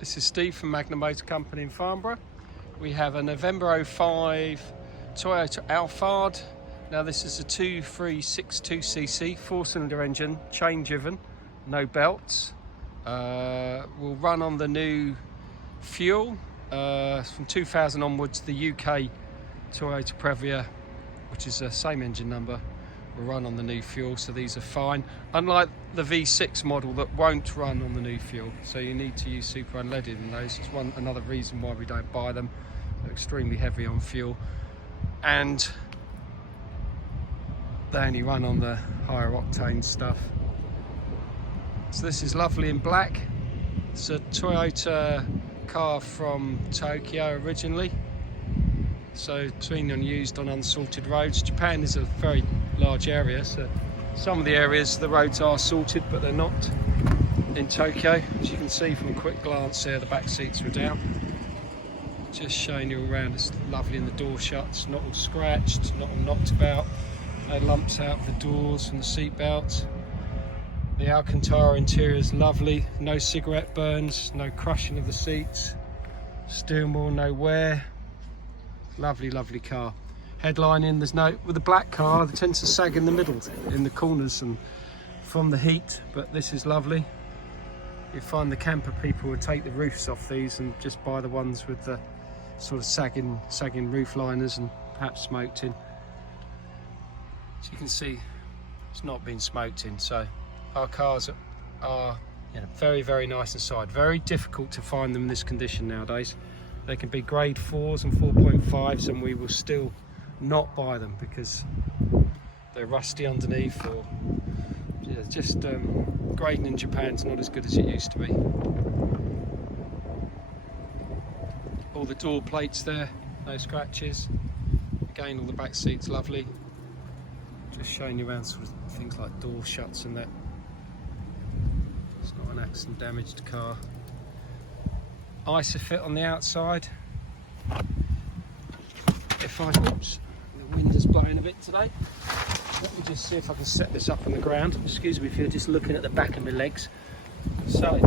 This is Steve from Magna Motor Company in Farnborough. We have a November 05 Toyota Alphard. Now this is a 2362cc 4-cylinder engine, chain driven, no belts. Will run on the new fuel. From 2000 onwards, the UK Toyota Previa, which is the same engine number, will run on the new fuel, so these are fine. Unlike the V6 model that won't run on the new fuel, so you need to use super unleaded in those. It's another reason why we don't buy them. They're extremely heavy on fuel, and they only run on the higher octane stuff. So this is lovely in black. It's a Toyota car from Tokyo originally, so it's been used on unsalted roads. Japan is a very large area, so some of the areas the roads are salted, but they're not in Tokyo. As you can see from a quick glance there, the back seats were down. Just showing you around. It's lovely, and the door shuts, not all scratched, not all knocked about, no lumps out of the doors and the seat belts. The Alcantara interior is lovely, no cigarette burns, no crushing of the seats, steering wheel no wear. Lovely, lovely car. Headlining, there's no, with the black car they tend to sag in the middle, in the corners, and from the heat, but this is lovely. You find the camper people would take the roofs off these and just buy the ones with the sort of sagging roof liners and perhaps smoked in. As you can see, it's not been smoked in, so our cars are very, very nice inside. Very difficult to find them in this condition nowadays. They can be grade 4s and 4.5s, and we will still not buy them because they're rusty underneath, or just grading in Japan's not as good as it used to be. All the door plates there, no scratches. Again, all the back seats lovely. Just showing you around sort of things like door shuts and that. It's not an accident damaged car. Isofit on the outside. Oops, the wind is blowing a bit today. Let me just see if I can set this up on the ground. Excuse me if you're just looking at the back of my legs. So,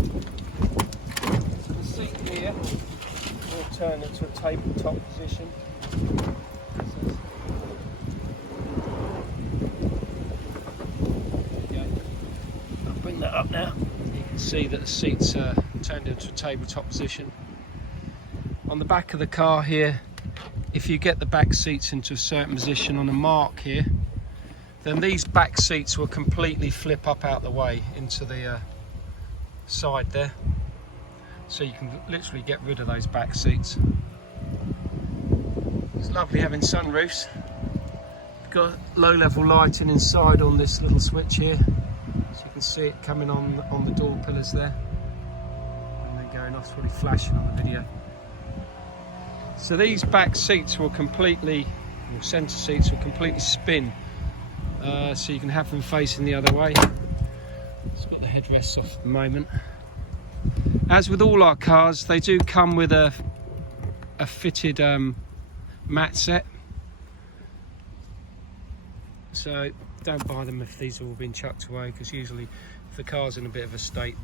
the seat here will turn into a tabletop position. There you go. I'll bring that up now. You can see that the seats are turned into a tabletop position. On the back of the car here, if you get the back seats into a certain position on a mark here, then these back seats will completely flip up out the way into the side there. So you can literally get rid of those back seats. It's lovely having sunroofs. Got low level lighting inside on this little switch here. So you can see it coming on the door pillars there. And then going off, it's really flashing on the video. So these back seats will completely, or centre seats will completely spin. So you can have them facing the other way. It's got the headrests off at the moment. As with all our cars, they do come with a fitted mat set. So don't buy them if these have all been chucked away, because usually if the car's in a bit of a state,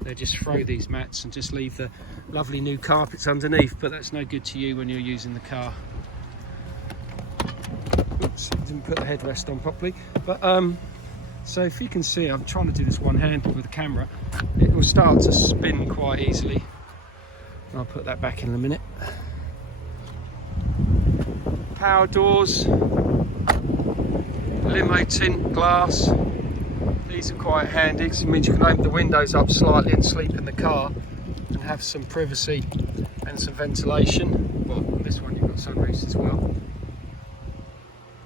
they just throw these mats and just leave the lovely new carpets underneath, but that's no good to you when you're using the car. Oops, didn't put the headrest on properly. But so if you can see, I'm trying to do this one-handed with the camera. It will start to spin quite easily. And I'll put that back in a minute. Power doors, limo tint glass. These are quite handy because it means you can open the windows up slightly and sleep in the car and have some privacy and some ventilation. Well, on this one you've got sunroofs as well.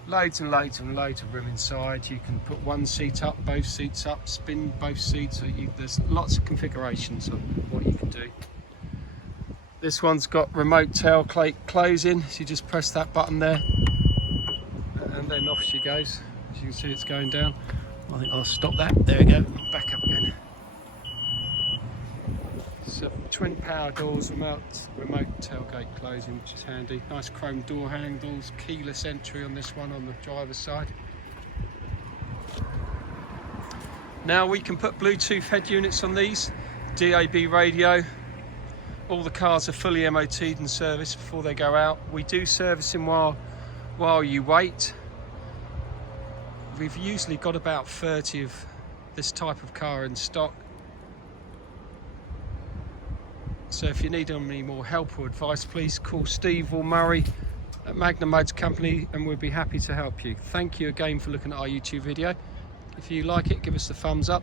Loads and loads and loads of room inside. You can put one seat up, both seats up, spin both seats. So there's lots of configurations of what you can do. This one's got remote tailgate closing, so you just press that button there and then off she goes. As you can see, it's going down. I think I'll stop that. There we go. Back up again. So twin power doors, remote tailgate closing, which is handy. Nice chrome door handles, keyless entry on this one on the driver's side. Now we can put Bluetooth head units on these, DAB radio, All the cars are fully MOT'd and serviced before they go out. We do servicing while you wait. We've usually got about 30 of this type of car in stock. So if you need any more help or advice, please call Steve or Murray at Magnum Motor Company and we'll be happy to help you. Thank you again for looking at our YouTube video. If you like it, give us the thumbs up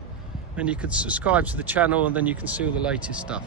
and you can subscribe to the channel and then you can see all the latest stuff.